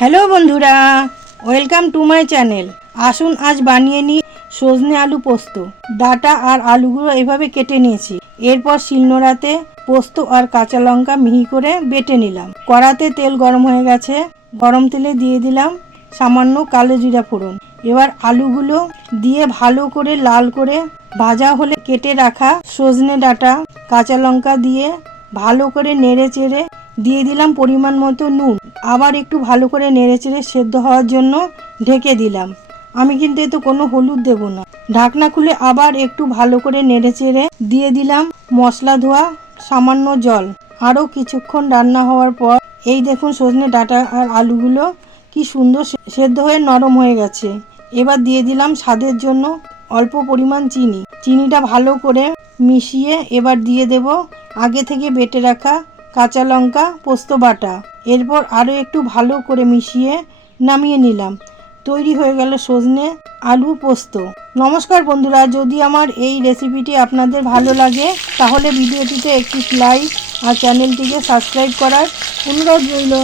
Hello বন্ধুরা, welcome to my channel. আসুন আজ বানিয়ে নিই সজনে আলু পোস্ত। ডাটা আর আলুগুলো এভাবে কেটে নিয়েছি। এরপর শিলনোড়াতে পোস্ত আর কাঁচা লঙ্কা মিহি করে বেটে নিলাম। কড়াতে তেল গরম হয়ে গেছে, গরম তেলে দিয়ে দিলাম সামান্য কালো জিরা ফোড়ন। এবার আলুগুলো দিয়ে ভালো করে লাল করে ভাজা হলে কেটে রাখা সজনে ডাটা কাঁচা লঙ্কা দিয়ে ভালো করে নেড়ে চেড়ে দিয়ে দিলাম পরিমাণ মতো নুন। আবার একটু ভালো করে নেড়ে চেড়ে সেদ্ধ হওয়ার জন্য ঢেকে দিলাম। আমি কিন্তু এতে কোনো হলুদ দেব না। ঢাকনা খুলে আবার একটু ভালো করে নেড়ে চেড়ে দিয়ে দিলাম মশলা ধোয়া সামান্য জল। আরও কিছুক্ষণ রান্না হওয়ার পর এই দেখুন সজনে ডাঁটা আর আলুগুলো কি সুন্দর সেদ্ধ হয়ে নরম হয়ে গেছে। এবার দিয়ে দিলাম স্বাদের জন্য অল্প পরিমাণ চিনি। চিনিটা ভালো করে মিশিয়ে এবার দিয়ে দেব আগে থেকে বেটে রাখা কাঁচা লঙ্কা পোস্ত বাটা। এরপর আরও একটু ভালো করে মিশিয়ে নামিয়ে নিলাম। তৈরি হয়ে গেল সজনে আলু পোস্ত। নমস্কার বন্ধুরা, যদি আমার এই রেসিপিটি আপনাদের ভালো লাগে তাহলে ভিডিওটিতে একটি লাইক আর চ্যানেলটিকে সাবস্ক্রাইব করার অনুরোধ রইল।